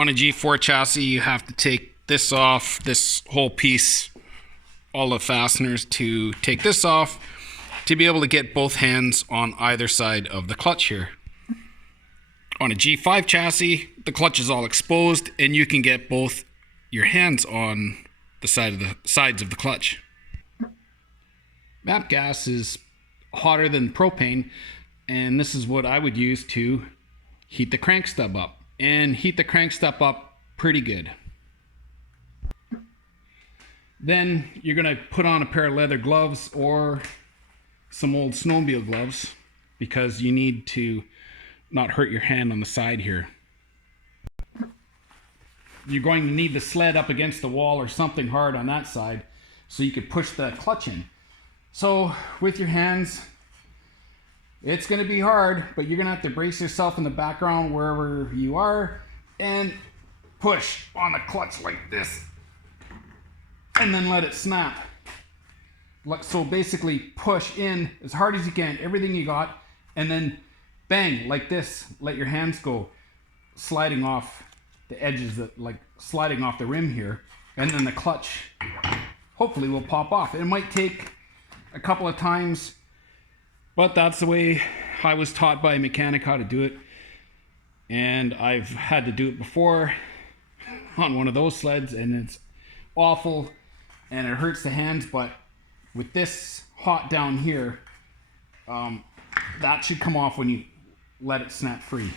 On a G4 chassis, you have to take this off, this whole piece, all the fasteners, to take this off to be able to get both hands on either side of the clutch here. On a G5 chassis, the clutch is all exposed and you can get both your hands on the sides of the clutch. MAP gas is hotter than propane, and this is what I would use to heat the crank stub up, and heat the crank stub up pretty good. Then you're going to put on a pair of leather gloves or some old snowmobile gloves, because you need to not hurt your hand on the side here. You're going to need the sled up against the wall or something hard on that side so you could push the clutch in. So with your hands, it's going to be hard, but you're going to have to brace yourself in the background wherever you are and push on the clutch like this, and then let it snap. So basically push in as hard as you can, everything you got, and then bang, like this. Let your hands go sliding off the edges, like sliding off the rim here, and then the clutch hopefully will pop off. It might take a couple of times, but that's the way I was taught by a mechanic how to do it, and I've had to do it before on one of those sleds, and it's awful and it hurts the hands. But with this hot down here, that should come off when you let it snap free.